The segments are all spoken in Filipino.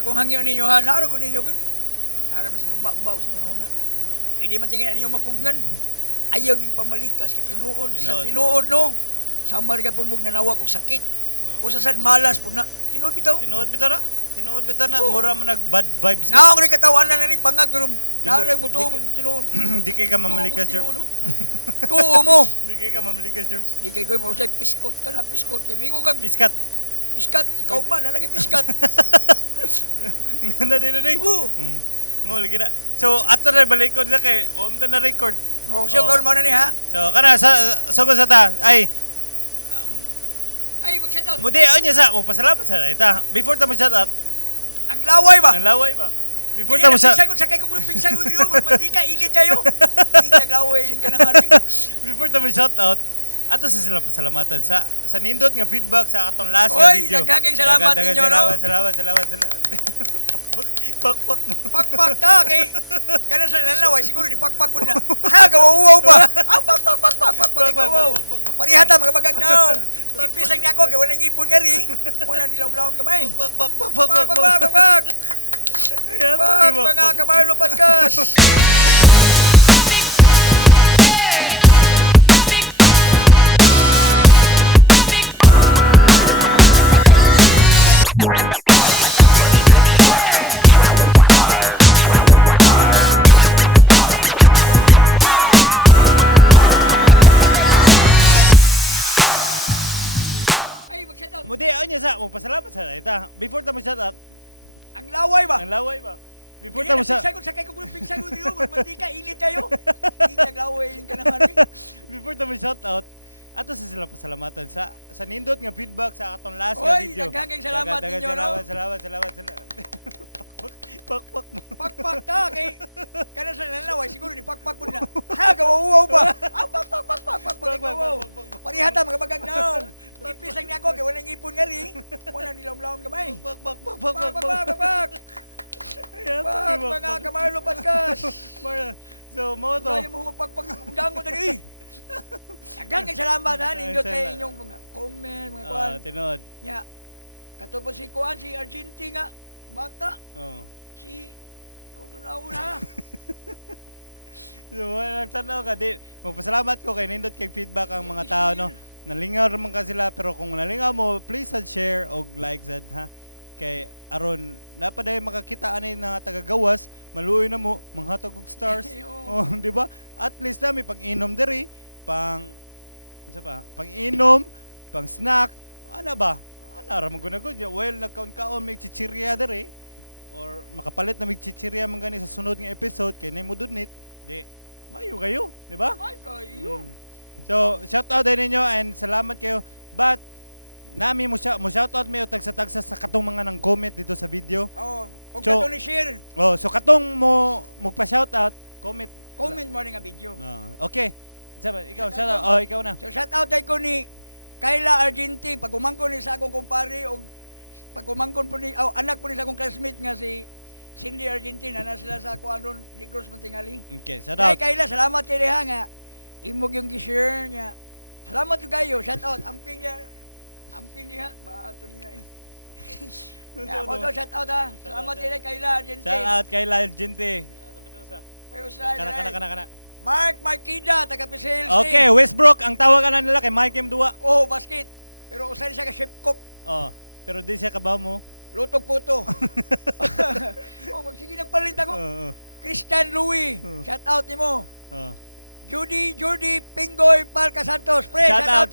Akong hangyo ninyo ha, naro ko ninyo gud. Nara man sa inyong babaw sa inyong huna. Pwede man tingin ninyo mapugngan. Ayaw gyud pamalikas kay tinuod sa tinuod no. Samar ka pumug nanawak og sakit. O sa sad malas pud na. Tinuod bitaw. Tinuod bitaw na. Mura man nag bad vibes. Naong ri katawan na ni pangag pero nara mo to tinuod. Di kay ka mamalikas, George. Tuo mo. Di kay ka mamalikas, George. Di kay ko mo say piskot ka na piskot kay mingo kag Piskat. piskat ikaw man na lagi piskat. Ingana din na. Mo lagi na. So ato na balikod na kay ta na record. Oh, siya karon mo na ni ha. So kana sa ta ay Mag-shout out. mudi anya sa pasalamat sa ita. Before ta mo shout out. Ang laway ba? Ang laway ba? Before ta mo sa Sakay ko kung pigsa ko dito, magmantika, init kayo. Hindi laway ka naman. before ta mo shout out, ato sa sila pasalamatan sa nindot nga feedback sa atong last Oy, nga video. daghang salamat ninyo, no? Salamat. Pakpak mo. Pakpak ta kay kana sa lalaway siguro ni pakpak pud na. Ha, gawaw ba? Pakpak. Parihata mga bagag naong. Ipis lang niya ako kay wala ngipon nga ri. Wala nilawom-lawom kamay. Pakpak. Pak. Mga kamarlo podcast. Mudi anya sa pasalamat sa ita. Before ta mo shout out. Ang laway ba? Ang laway ba? Before ta mo shout Sakay ko kung pigsa ko dito, magmantika, init kayo. Hindi laway ka naman. Before ta mo shout out, ato sa sila pasalamatan sa nindot nga feedback sa atong last nga Oy, video. daghang salamat ninyo, no? Salamat. Pakpak mo. Pakpak ta kay kana sa lalaway siguro ni pakpak pud na. Ha, gawaw ba? Pakpak. Parihata mga bagag naong. Ipis lang niya ako kay wala ngipon nga ri. Wala nilawom-lawom kamay. Pak. Mga kamarlo podcast. So mo to. Kaya mo magpagpagdang mo dali. Daghang salamat ha nindot kay inyong mga comment, mga kuan. Tinod. Nya. Katupos si kuan si Argentina bata. Oh. Si Kutunaw na. So, nagtanaw ka, magpasalamat ko kay nindot kay feedback ang mga tao, no? Nalingaw naman ka sila, pero kung nalingaw mo, please share o like sad, ha? Kay aron napaday makakita ani na tagagawas, maluoy na mo, manghatag og stars. Oh, di ba? At least na may pang-inom diri, pang-inom, pang snack, ano ba? Ana ra man gunagod, well nagkaon-kaon may chichirya diri or makapalit na may chichirya man gani sa sunod nga episode kay nay mo dunit. Di mayo kayo, di ba? Ay kayo. So, shout out din ninyo and salamat kayo. But nami mo shout out mi tagsa-tagsa sa katong mga nang comment dito sa video. Oh, og So, katong ni share. Oh, so katong mo magpa-shout out, comment. Comment mo rin nga video. Okay. Sabi, ikaw shout out. Oh, ikaw na. So shout out ay ko ni Kayla Argenti, pagumangkon ni sa akong kumpare og pagumangkon po ni anak po ni sa akong classmate nga si Cindy Argentina na sila sa kuan ron Negros Mantingali. Okay, shout out. Kayla, salamat kay diha nga imog yung gi-share niya. Salamat kayo, shout out. Amping diha ba ato niya. Shout out ha. Salamat kay Kayla Argenti. Shout out kay Lyle Gente. Kana. Mark Marquida, taga PCLC. Okay, Westbrook, ang tawag na nila kay Mike M2. Oh, basket. Pero usan siya ka chef cook. Oh, pero di siya kabaw mo. Lutog puto. Sige nagpalit ako. Christian Louis, shout out nimo. Jordy Pingoy Palca Santos, pre. Shout out,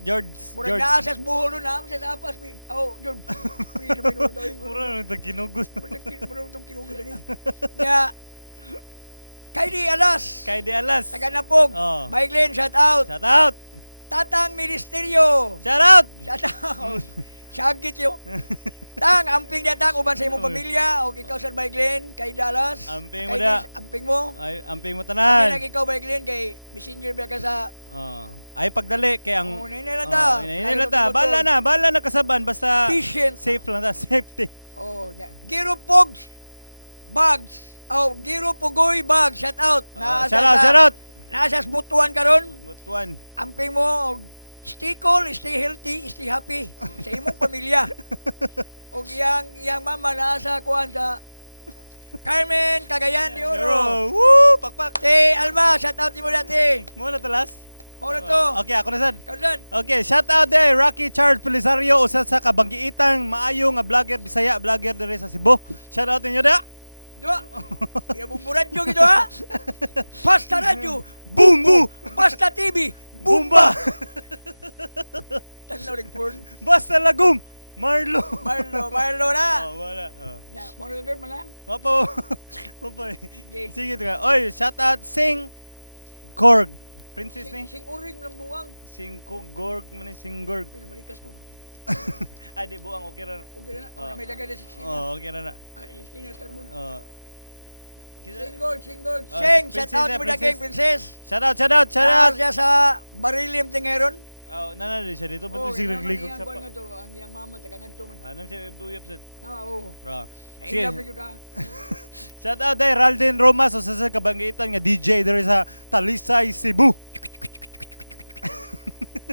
George. Murag naasas buhol na sa apas, pre. Oh, George. Murag nagkinugos. Murag kinugos ani. Ya. Kay Di Alas. Taga Napog. Maiglin, shout out. Shout out. Tatang Ministerio. Shout out. Shout out. Syagit yo. Tang, amping na tang, uban sa imong pamilya, o ikaw sa Maiglin, kay Dallas. Amping mo da. Amping mo. Ay, amping mo tanan. Amping ikaw Maiglin, kay messenger ba ka sa... Ay, pagdali, kay ang... Nainilata. Bala na kasaban, basta... Patient. Safe lang ta, safety. Giro Pogs. Bags. Giro Pugoy Bag, shout out. Shout out. Nasa butuan ka ron. Butuan. Amping mo, stay cool, stay healthy, stay happy sa imong pamilya. O iyang mama na sa kuan sa Carmen Cagayan de Oro. Woo! Pakpak! Te Alma, shout out mo dati. Muna talas? Mauna to. Okay, ako na sad. Kausan. Okay, shout out there Rocky Charles Polisario usa sa kabanggiitang maayo nga vlogger Bisaya vlogger diri sa Cebu. Shout out ninyo da. Dua. Kaya radyo gitu ha. Basta radyo. Boom boom. Basta TV. Bumba. Tanaw ring porn. Basta lagum. Marlo. Marlo na. Oh, wala. Ya, Marlo doon man ha. Mapo. Mapo. Okay. Sige nga. Oy, shout out Sing Gorg. Princess ni. Sing uring ng buwang. Sing Gorg man ni Sing Gorg. Ay, malikas ko. Ay, di buang okay ra. Okay na. Oh, may daga na 16 na. Oh, okay ra na. Ay, 16 na carbon. Oh. Singord. Oh, Sing, shout princess out na, mo na kay princess. Shout out. Siya sa Barilim Tingeron. Oh, nana di siya dito. Ba't Oh, siya kasama nagligog niya sa ang kuwan pa? nga to, ang iyang mama, taga nagto man. Anam siya ibuyap sa... Oo. Sige. Nainlove na ka. Shout out day, Raldin Romas, o sa kabanggitan nga DJ diri sa Talisay, Cebu.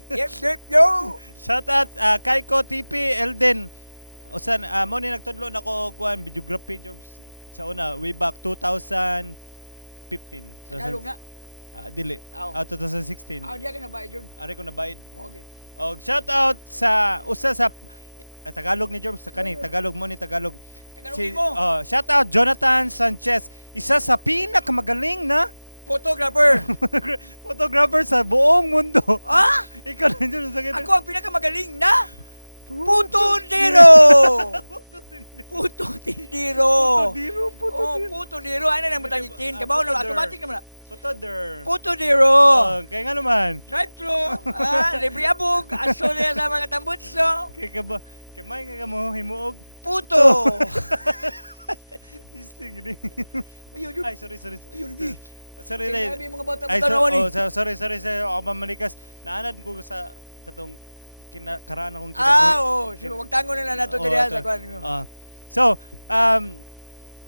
Yep, yo. Shout out Kaiko TP Elden. O sa mo ni nagtudlo na ko kuan videography jobs sa una way back 2015. Tagalog na. Dili. Aw. 2016. Diya ka na ba, Job? Ari ko na bayad. Okay. Og shout out sa usa sa Tagalog ni Jobs sa kani Tagalog mo ni Tagalog. Tagalogin mo. Shout out Jonathan Sanchez, isa sa pinakamagaling na Photographer. photographer sa buong mundo. Ah? Ikaw na dyan sa Ako ang pinakamagaling na Putundiro. Putundiro. Putundiro. Ano na matang itin? Kabaw na automatic naman na. Photoder. Putundiro. Kaya nga naman. Drive-thru. Libre abog. Aso niya sa mga tambutso. Kaya may nga mo himuog. Puto. Pisting gini. Ayun, yun. Ay, sorry. Ayun, yun. Sorry, Kaya Lay. nabi mga bata Ay, tanawan ni. sorry ako mamalikas. Naanad ko sa katong karaan akong Sige, wag tango na lang nato diri sa kwan ko. So,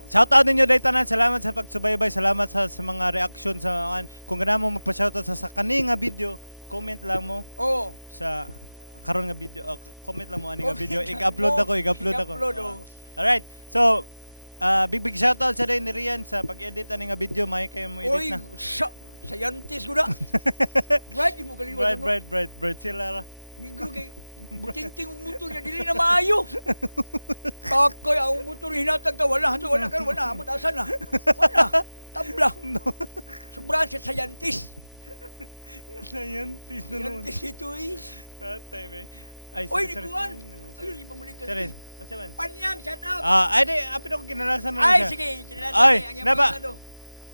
shout out ninyo day tanan. Salamat sa pagsubaybay. Salamat sa mga reaction sa kung gana mo magpa-shoutout sa kani nga video, comment lang mo Oo. sa karon nga video. Comment lang mo ani nga Comment video. lang I-upload mo. ako. I-upload, Alright. So, big shoutout sa day ni Rian sa pag-edit ani nga video. May kayo mo Oy, edit na. scientist ko na. Bright, di mo kalimutan mo. Bright sila ra. Negro kay buting-ting ang motor niya, dili na maayo. Takoy, ang motor hinatag ka, wala hamot asa na. Wala, tabla. Sobrang siya scientist. Scientist na naman. Scientist ito eh. Atay, may. Ay, Oy, sorry. Nikuan. Ayun, di pa muli ka. Sorry. Ano man? Panyang, shout out. Ay, di, apin ako kinalasan na Ay, siya. sige, kinalasan Ay, ang iyong naba. mga to.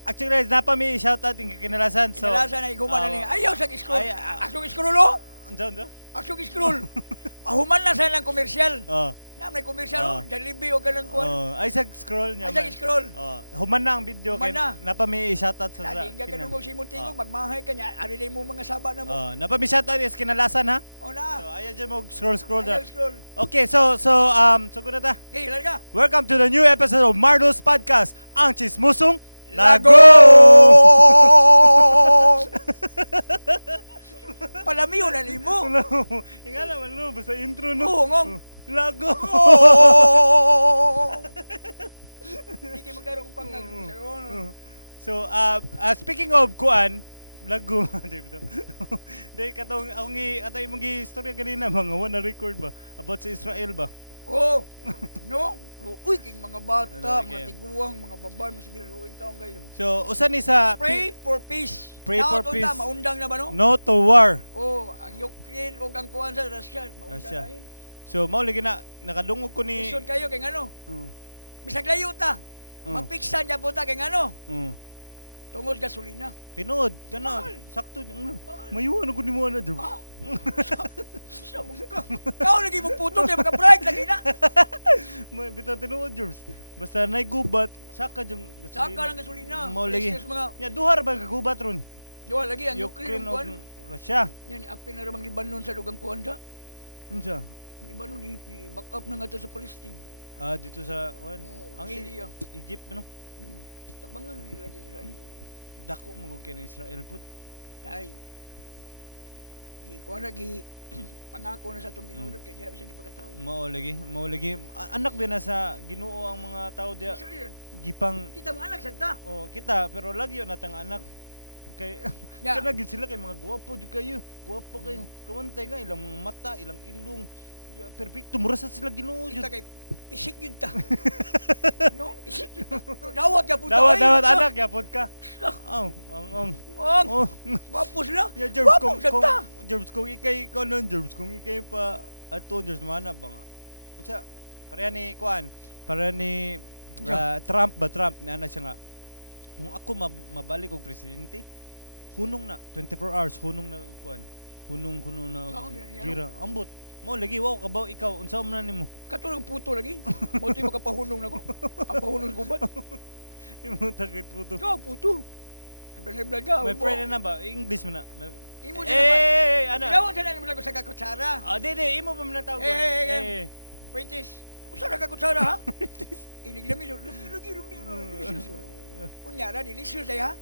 Actually, guys, napa may shoutout yung kinalasan. So, Kinalasan na iguman na niya. Ayaw sa scroll. Ay, Asong scroll o? Andiyan. Asong scroll. Ahuman na sa lang komersyal. Oh. May komersyal o, Jollibee o ganun kuhan. Ay, sa scroll niya. Ay, sa scroll. Human na ang video. Human Kaya na. napa may shoutout sa Lagi ka ganun kung simutingog, magmahay ka niya. Arilay mo mga saba na mo. Napa may shoutout is kinalasan, ha? O So, na. ayaw dyan mo scroll na. Ayaw scroll. Okay, so good na ta. Okay, larga. Welcome to the new episode of Marlos Podcast, ang Chismusong Lago! Palamiyo na ni mo. Nga naman, no? Basta intro, no? Oo, ngong. Lago! Hindi kayo magkaroon pang So, speaking of kuan, lago, Dahil katong, atay mong istorya kanina, mga one na record ba? About sa Israel ba? Oo. No? Uy, king mga bata, Ano, mga okay. tiguang, mga babae, mas biluig taong kayo. So, usan ni sa Pray for peace. Pray for Naot peace. unta, maundang na ba no? No to War. Oo, ang Ukraine o ang kuwan sa Russia, maundang Russia. na eh. So, mauligi na, nakadungog ko ni... Listen kayo, kay ano? Mm, Bisag layo ta. mm, Magpiksan niya po ta, kay ano? mm. Tungod gasolina. Tinood, kana, Mahal. sakto, ano, Mahal. mayuan ako ni mo na, Jobs. Ah? Sa mong ka. Kau lagi mong puto, kaya maka-break lagi na. Bitaw tinood, Jobs. Basta naigubat, saka yung... Saka ng gasolina. Mauligi. Precious mga, Ya, duhar ba ang kagubat ron? diwa lagi, ang Ukraine, Ukraine ang o kuwan. Russia. Yan, apin na ramang Libanon sa dugang kuwan sa. Ano siya? Ang Libanon, i-back up na nga to sa Palestine. Dito sa, Oo, ang Syria. Egypt, ano? Tabangan na nila lagi Israel. Dako mo kay ng Israel pud. Ay, kuha na, Pangako na sa itong binudot kaya di sa gipagkataon. Mao lagi. Anak ba na sa Ginoo ang mga tao diya So yun, gipang kita mga anak sa ta. kita pero lagi yun natang anak kay Ya. kana gid sila kay mga gwapo jud kayo. Gwapo kayo. Kamantay nga ilang mga mata, ilang ilong. Perfecto mura sa sila Ginoo jud. Kita kay pisik yun ta. No, pisik yun ta. Pero dawat ya po Dawat anak yapon ka. Ang Mom, oh. wapos na. Ya Gerbs Wapos kung sa ta. Gerbs kung ikay ko nun Gerbs kung ikay pa ato Gerbs mana ba nga. Unsa pareha ni kuan, para ni Trump ni ana siya nga. Kung ako mabalik og presidente, hunong na 24 hours hunong na kuan. Hunong na Saan yan? gira. Ambot. Mo lagi wow kabaw ikaw unsa man nimo? Katulong puto lagi. Buti makapahunong na ko. Ang pahunong ko ba? Imo tagad puto. Ikaw, puto. Heblan ka. My friend na ba? English man na. Imo siya na ba? Ano? Ilawan siya na naman ako sa kakutsara. Di, imo pa man tawag. Pwedis. Usa na kakutsara ha? Iniglami siya. Lumi. Unyara, dilisyo siya ha?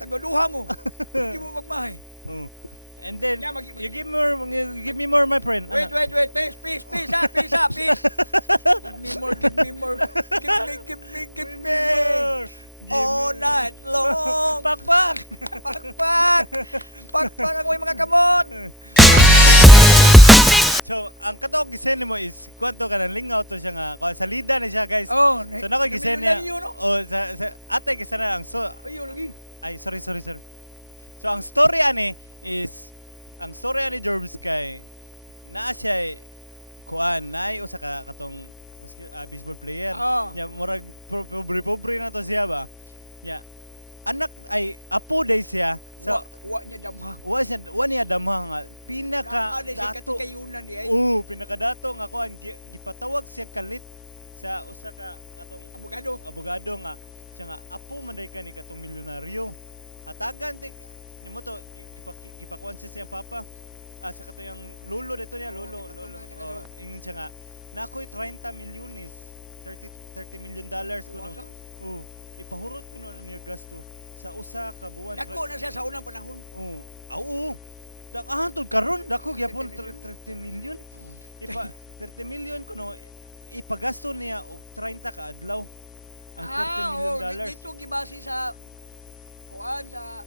Tagwaduha mo. Hindi mo magmahay. Oh. And then, Yeah, you give me more, my friend. Wait. Peace ha. Give me more. Give me. All night long. Pakpak! Pakpak ako yung mga kamot. So, ang katawag gisen mo is, kwanto ka ng lingaw to siya nga, salida na siya, guys. Oh, So, nakoy gisen niya. Yun, no? Sa ate gisen na ang Ayun, lagi. Ay, sorry. So, ang story ani Jorbs kay naa siya kuan naay usa ka katong baseball player. Oh. Nya murag pobre na to siya ba. Nya anak ay apo day siya sa Wa niya damha. wa niya damha nga pinaka Ada siya dato. katikayunan di ay. Pinaka dato nga kuan gipatawag siya kalit sa usa ka katong abogado nga siya nga apo man day ka ni katong milyonaryo. Hatagan nimo to gipakuan siya siyang papa. Sa kato yung lolo dito niya, lolo. Ingon siya nga, nakoy 30 milyones, $30 million kuno. Ipahurot kuno na niya gasto sa usa ka buwan. Dako na siya sa unang panahon. Oo. Hantod karon dako gyapon 30 million. 30 million kuno ipagasto niya og 30 ka adlaw. Ang $30 million. Dito gibase sa kuan sa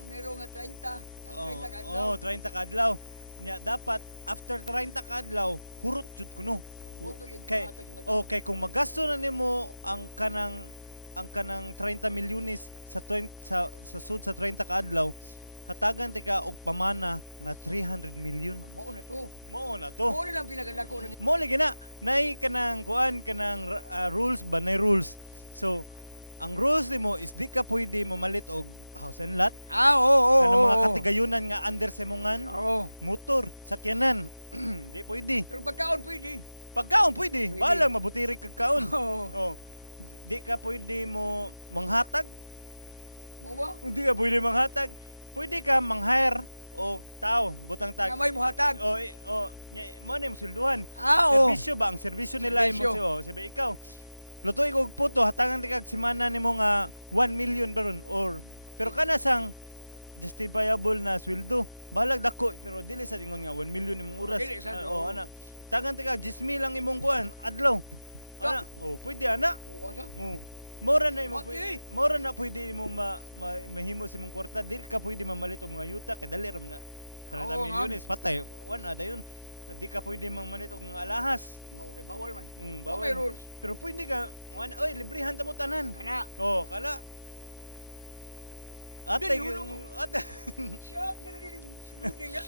numero nga 30. 30 ka adlaw. Nya dapat after 30 ka adlaw, hurot jud kuno. Kay kung magasto na nimo ang kanang 30 milyones sa sud sa 30 ka adlaw, hatagan tika og pamana na 300 million. Mao na to. Mao na lang pinakadako na. Mo lagi na nay kanang kuan kanang rules ba nay rules. So ang rules nimo is di ka pwede mamalit og house and lot. Oo. Kanang mga katigayunan nga under semungan. Oo. Motor, sakyanan. Di pwede. Pero pagkaon pwede. Pagkaon pwede. Balang mabutiri kag kaon. Oo. Di ka pwede mo manghatag. Mo ba? Hindi ka pwede manghatag. Pwede ka mang-hire o tao, butang tag. Kamay mo hatag. Mo na yung silduhan. Oo. Serbisyo ba? Ang serbisyo nila Serbisyo. sabi ikaw. Lutoy kog puto, hatangan ti kag semana nimo nga 1 million baron or pero kana sang justifiable na sweldo. Balag dako pero dili sa ingon nga 1 million imong oras. Dili sa Ana. Tangan ti kag 10,000 lang imong kuan adlaw. Ana, pwede ana. Mora na imo mora na pwede imo mahimo sa imong kwarta. Dili ka pwede mamalit og mga yuta kay dali ra na 30 milyones patay. Wan ada yun. Di ka pwede mamalit og mga alahas. Bawal man. Bawal. rules. Pero pwede ka, oy, librehan ta mo tanan. Kana. Kala. Ate, Siyam sila din niya.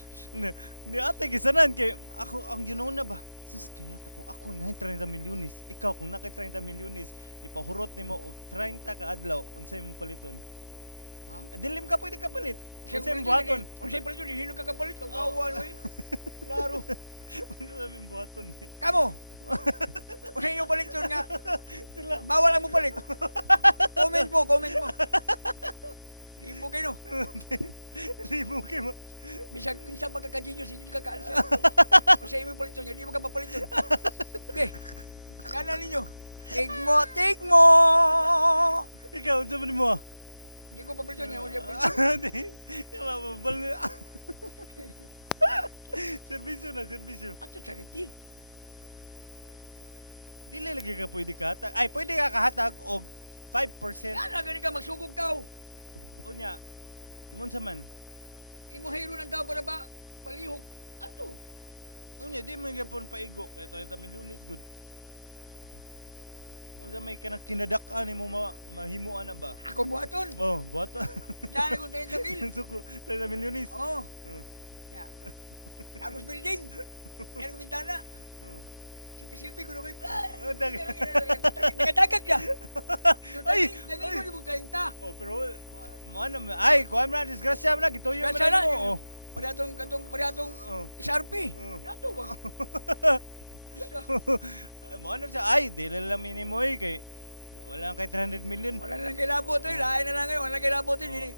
Ni ate gisanan kay ako ang ginuna ba. Sus kaya kung ako na 30 milyones, ikaw kung naka 30 milyones, ipahurot nimo og 30 ka adlaw, unsay imong paliton? Ha? Dilim ka pwede ka palit. Unsay imong buhaton? Unsay paliton? Hindi ka kapalit. Ang kawan eh. Klaro. Unsay imong buhaton? Kamo. Unsay inyong paliton nga. Bawal ang mo palit. Comment mo. Libo kayo no. Libo kayo. Bisag unsa pagkakadiyos hindi ka kaalsa. Unsay imong paliton nga di mo ka papaliton. Okay. Kana ninyo. Take mo. Ikaw unsa man mo? Hindi ko papaliton niya. Unsay paliton? Kala mo bal. Serbisyo na, serbisyo. Ato charity. Dili lagi ka pwede kahatag. Ay, pwede ka kahatag og 5%. Yan na gani ka magsugog tao. Unya, mun sa man. Imo hayro ng tao para ba palihok. Ato. Unya, di mo gapon paigo. Kaya 30 milyones good. Unsa may kinadak-an mo mahimuan na ba? Ako buhaton. Oh, buhat. Dahil ko 30 mil. Suko, 30 milyones. Oo. Ya. Tapos building. Yan ko bintana. Silpi ko na kayo. Nagatagag na. Ay! Dagay ko ni mo 30. Oh, pero ano ay, kuha mo na disgrasya mo na gituyo mo Disgrasya na na. mo. Oh. Parehatong Oh. Sharpie. Oh. Yato ba? Mo ano siya ay, dili lang minimo kay wala kay 300 million. Wala na lang kay labot eh. Lain na lang ngayon. Wala na kay labot eh.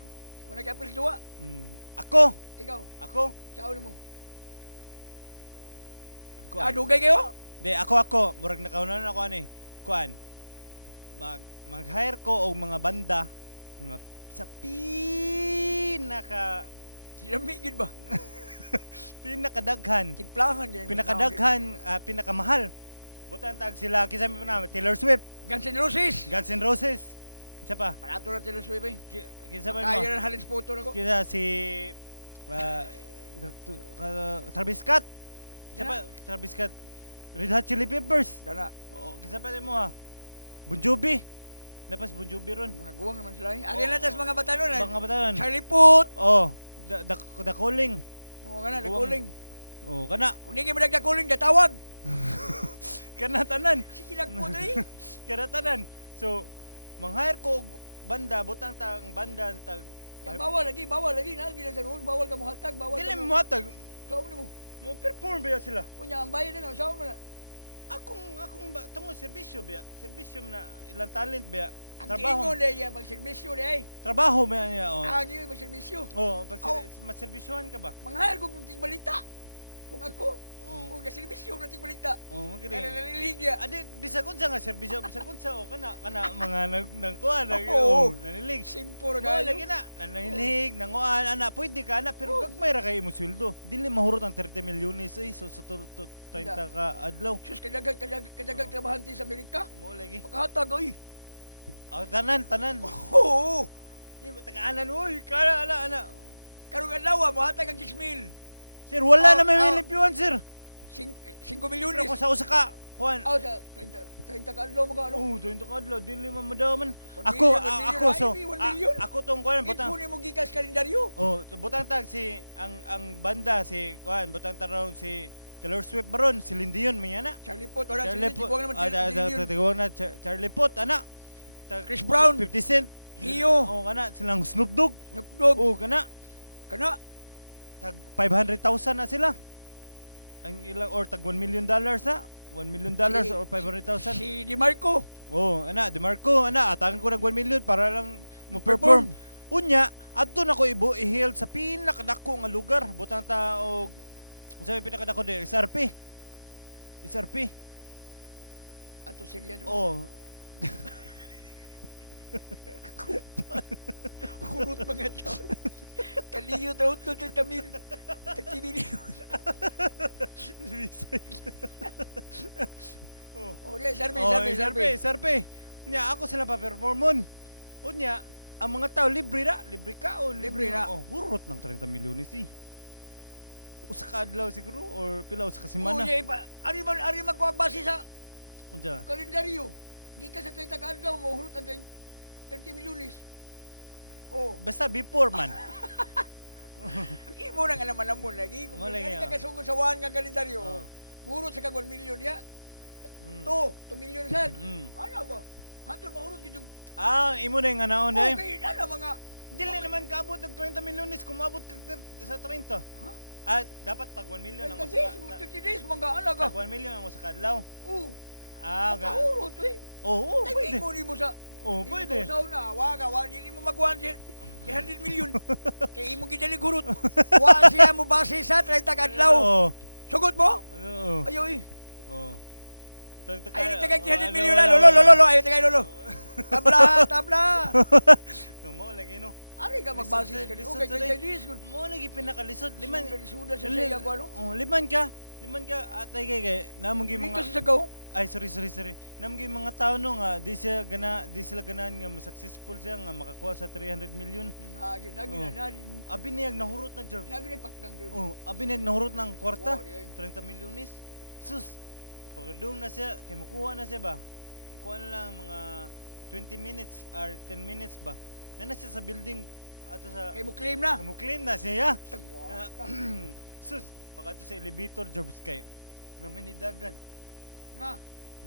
Wala kay apres 2. Ako, Ikaw. Saan mo? kuan. Dugay kayo? Di ako murag nakaunan ako ani. Kuan. Mag-hire ko og mga banda nga sa Silamig yun ba? pinakadaghan, Timplahan din. pinakamahal. Butan tag sila kisa mi pa Taylor Swift, Guns N' Roses. Guns N' Roses. Isa pa? Parato na Taylor Swift eh. Kisa pa Kaya mo? na halin photo na ko. Kisa si Travis Scott. Isa pa? Travis Scott. Red Hot Chili Peppers. Kana. O, kisa pa mo ha? Bon Jovi. Napas Bon Jovi ron. Mga guwang naman sila eh. Agay na tas mga bata nun eh. Mga batalan. Charlie Puth. Oh, the calling. Oo nga na, Guwang. nakuling. Oh, kana. Kung hindi mo nagdakuling, datawag. Kana tanan. Sige lang po to eh. Kana tanan. So, mang-hire ko og banda, butang tang banda tag Yang bawal lagi. Nalagi na sa rules, bawal ka mo hatag, bawal dili ka mo mo. matag. Saan mo? Mo perform ba sila? Kunya, ang bayan na, saan mo na? Akong tungo serbisyo ba? Serbisyo mo na ilang talent ba? Ang Trabaho. kiin mo na yan, magservisyo na eh. Trabaho ba niya oh. Ang kiin mo magservisyo. Oh, pag Oh. maserbisyuhan ka ba? Manghayar ko kung tigbalita. Kung ako, Oh. kung kaservisyo na tigbalita. Oh, Kaya magaling. nalilig niya. Adi bisag unsa nga serbisyo, bisag unsa o kana mga nagkuha Oo. nanilig. Simpo na Mo kayo. lagi na nanilig, nanguan ana, pwede ka ana pero gagmay ra kay imong sweldo. Dili mahurot ang 30 milyones ay so sa 30 ka adlaw. Sus, kadagang trabahan tayo sa Amerika. Mo lagi. Pagkahatag, oy. Oh, tanan. Oo. Di mo tagaanan oy, kana ana. Karong adlaw, mahatag ang 10,000. Sir, wala Oh, na may oh. milipyuan, sir. 5 Pero milyones. kung sa usa ka, kuan. Oh, sa 30 ka adlaw mo ka, ano? Oh, 20 ka adlaw, dili man madaman. 1 Ako, million, 1 million. ako so. Ay, 1 million. Ako tong kuan butang. Ipunin mo gigas kalendaryo. Oh, butang tag si ang banda si kuan, butang taron si Taylor Swift baron, si Lindion may ana. Charlie Puth, wala Charlie sige, Puth. tiguang naman Charlie Tiguang na Charlie Puth ana. Chris Brown. 50 Cent. Neo. Oh, kana silang Snoop Dogg. Nagdog. Oh, kana Kana. tag 500,000 na sila. Ang ilang or tag $1 million na. $1 million or 500,000. Si DeMarco. Oh, ana, DeMarco, ana, atakan ko ng 1 million para lang mo perform. Unya, adto na ko i-hail sa pinakadako nga lugar. Butang ta og unsa may pinakadako di SRP. SRP. Ato Celia. Oh, Kurot mga tao. Kaliyo taon to 30 million. Oh, yeah, SRP. Nya ako sila pa performon. Unya, ang mga tao libre kaon, Libre na. Oh, hurot ng 30 milyones eh. Usa ka adlaw siguro or pila usa ka Oh, semana. yeah, ari man ko base sa Unsa? kalendaryo. Di ka sa 30 ka adlaw mo hurot ang 30 milyones. Oh, Basta before man. imo nang alaman mo lagi. Kung Mo lagi, ka ah. kasugod sa wan nga kalendaryo. Oh. Hurot sa kag 1 million ya. Mm. 2 million sad. Mm. Ano ba? Hanto mahurot gid. Imo na yung anaon eh. Okay, na mga Dili naman kaabot ng 30 milyones kung maabot ka sa 30. Ha? Dapat tag 1 million ang 30 days mga ana ka. tag 1 million ang usa ka adlaw. Oh, Ga. makahurot eh. Oo, Ay, pwede. mo ni mo sa Oo, pwede. Imo sa una, wa di mo magwan siya. 100 million. Kay imo gidalig hurot. Wa siya mo base sa 30 ka adlaw. Oo. Sugot mo? Oo. Ayoy. Oo. Ay, tagay 100 million na. Lolo. Ayo tagay lolo. Tabla. Mo lagi no. Ari ka magbasis ka. Lisod, Okay, lisod, kaya dis good. Mo lagi pinakalisod. Liman. Suda sa saya ko ano. Oh, liman ka. Liman ka atay kay namong gi Dito mga sa Sagaw. ay sorry. Namong gi mga tao no nga di sila ganahan nga mo successful siya nga makakuha sa 300 million. Nagi Oh. na. Abi niyag nahurot na Jerv. Nagi ni pakgang girl. Oh, abi niyag nahurot ng kwarta. Wow, yan. 30 milyones. Sus. Pagdung na siya kay makuha na siya ba? Kuha na lang mga 20 minutes or 10 minutes ba. Na siya sa building ato sa Kay mo claim na. mo claim na siya. Tagwa. Sus, pagkato sa elevator jobs kay naminidagan Nga.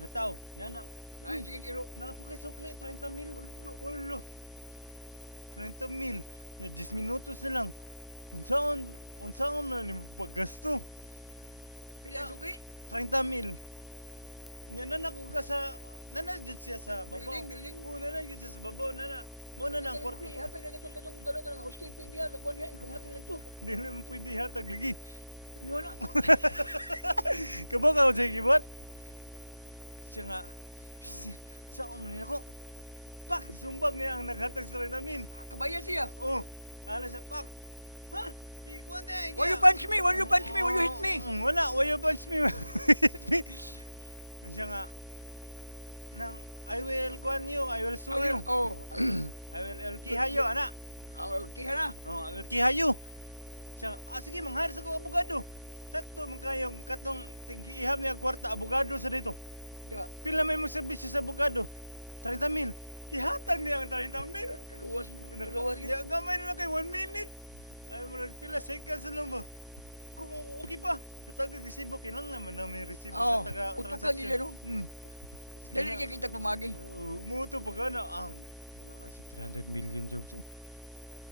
nga tao. Nga Lain sige kilo. napakisukli 30 mil. Ulo. 30 mil. Na 10 minutos na lang. Unsaon na ni paggasto? Pila sukli? 30 mil. Nga nanako ka sa nanajud siya sa babaw. Building. Oo, nanajud siya sa babaw. Mo na nang kwarto. Hatag na ito kadong ka ng housekeeping niya. Nagkuhan yan. Kung hatag na ito. Dili mo pwede hatag lagi. Yun na. Kabaw ka sa kibot? Siya nga, sa umanin ako. Pak, sumbag niya ang naghatag sa rin namin. Kabayan siya. Oh, ala siya, pak. Ha? Ikuan na, Will you punch me? Will you punch me? Will you hit me? Wala, will you punch me? Hit me. Siya nga, I will kuan you, I will sue you. Oh. I will kihayo, ana. Kiha na. Oh, I will kihayo. Siya, sige, manghari sa kong abogado. Sakto, magkayong katong tig-iham niya kwarta, abogado sa dito. Diba? Pila may mo servisyo sa abogado? 30 mil. Ihatag niya ang 30 mil. Kaluwas. Ya, gamay na lang kay 1 minute. Ay mo pila seconds lang ba? Kung okay pa. Natagag resibo kinang naman na may resibo Oh, sa taga utok ka transaction. gila, no? Mm. Dali ka kita pamagi. Muto pa ka na. Si 300 million jobs.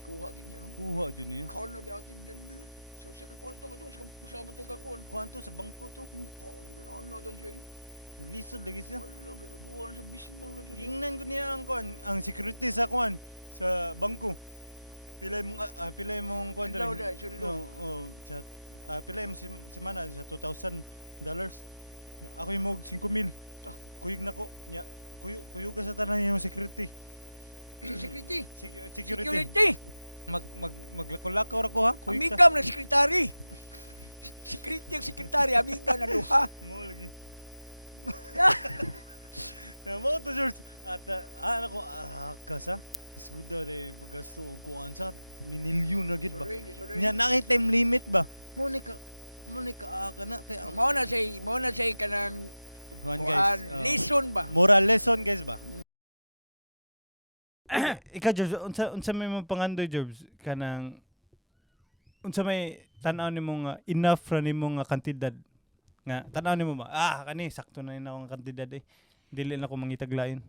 Kuha ganyan, no? Kuha dyan niya. Kaon na gating din. So sa kakonto mo to, sa mo to kakon. Kuha sa bangko to. Kaon na gano'n na doon siya. Lisod lagi siya. Wala, gano'n sa baseball. Gingnan ko niya ang kuan, ang security sa kuan sa bangko. Pilay mong kuan Daw, dali. sorry, Sa pilay mo si mana sa $2,000. Ako yung mog 5,000. Kuyog na ko. Nya, kuyog ka sa tanan yung security. Security. Security. Security. Maglakaw-lakaw ra ko ha. Kuyog ka. Amigam na sekretary. Security ang sekretary. Amiga na duha. Mo lagi. Mo to George. At ano ko kasa. Isuda de paggasto og kuan sa minilyon na gid ba. Nya na kay time limit ba. Mo ni ka kana kay ang Mao na say kanang kuan kuan guys. lesson ba? Moral lesson guys ba. Ikaw George, unsa may mga pangandoy George kanang unsa may tan-aw nimo nga enough ra nimo nga kantidad nga tan-aw nimo ba kani sakto na ina akong kantidad dili na ko mangitaglain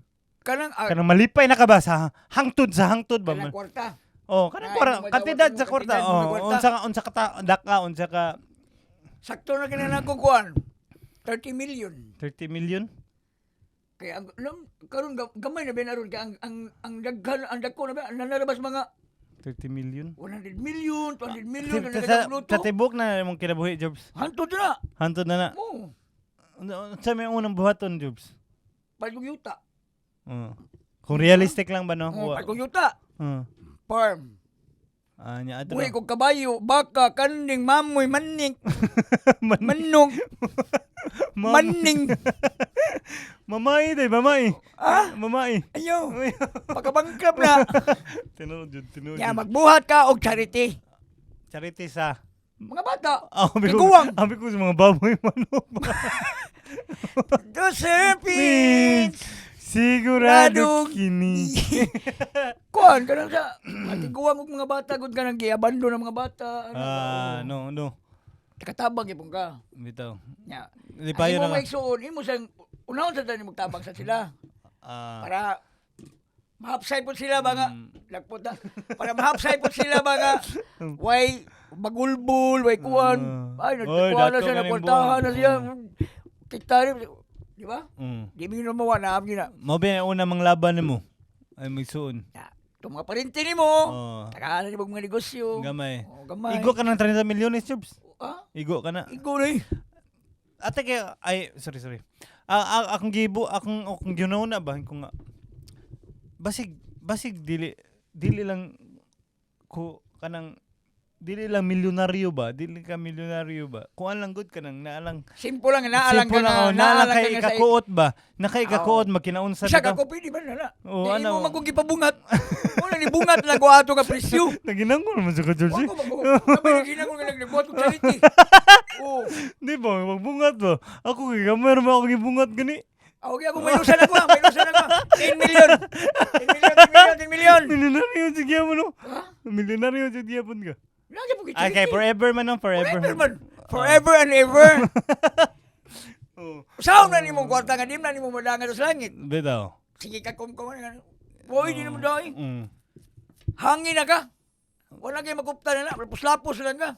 kanang malipay na ka ba sa hangtod ba kanang kwarta. kanang Ay, kwarta mo kantidad dawat sa mo kwarta kantidad mo sa kwarta. unsa ka daka unsa ka Sakto na kinana ko kuan. 30 million. 30 million Kaya karon gamay na binaron kaya ang daghan ang dagko na ba nanarabas mga 30 million 100 million, 200 million na sa nagabluto. tibok na mong kinabuhi Jobs Hantod na. hantod na na Oh, unsa may unang buhaton Jobs palgong yuta. kung realistic lang ba no Oh, palgong yuta. Farm. nya adto Buhay kong kabayo, baka, kanding, mamoy, maning, manong, maning. Mamay day, mamay. Mamay. Ayaw, pagkabangkrap na. Tinuod. Ya, magbuhat ka og charity. Charity sa. Mga bata, Tiguang. Abi ko sa mga baboy manok. to serpents. Sigurado kini. Kuan, kanang sa, tiguang og mga bata, gud ka nang giabando ng mga bata. No. Katabang ipong ka. Bitaw. Ya. Lipayo Imo na. maigsuon, imo sang unahon sa tani magtabang sa sila. Para mahapsay po sila mga lagpot na. Para mahapsay po sila mga way bagulbul, way kuan. Ay, nagkuha na siya, nagkwartahan na siya. Kiktari, di ba? Di mo yun mawana, abdi na. Mo ba yung una mang laban nimo? Ay magsuon. Itong mga parinti ni mo, tagalan ni mga negosyo. Gamay. Gamay. Igo ka ng 30 milyones, Jobs. Igo ka na. Igo na eh. Ate kaya sorry. Akong ginuna ba ko nga. Basig dili lang ko kanang dili lang milyonaryo ba? Dili ka milyonaryo ba? Kuan lang good ka nang naalang. Simple lang, naalang ka Simple lang, na. naalang kay ka na sa... ikakuot ba? Nakay ikakuot magkinaunsa Isa dito. ka ko, pwede ba nala? Oo, Di ano? mo magkong gipabungat. Wala ni bungat lang ko ato ka presyo. Naginangol man sa ka, George. Wako ba ko? Sabi na ginang ko nga nagbuhat ko charity. Oo. Di ba, magbungat ba? Ako kay gamay naman ako gibungat gani. Okay, ako may lusan ako. May lusan ako. 10 million. 10 million, 10 million, 10 million. Milyonaryo sa gyapon no. Ha? Milyonaryo sa gyapon ka. Lagi po kita. Okay, forever man no, forever. Forever man. Forever and ever. Oh. Saan na ni mong kwarta nga, di na ni mong madangan sa langit. Bitaw. Sige ka kumkawan nga. Boy, di naman daw eh. Hangin na ka. Wala kayo magkupta na na. Lapos lang ka.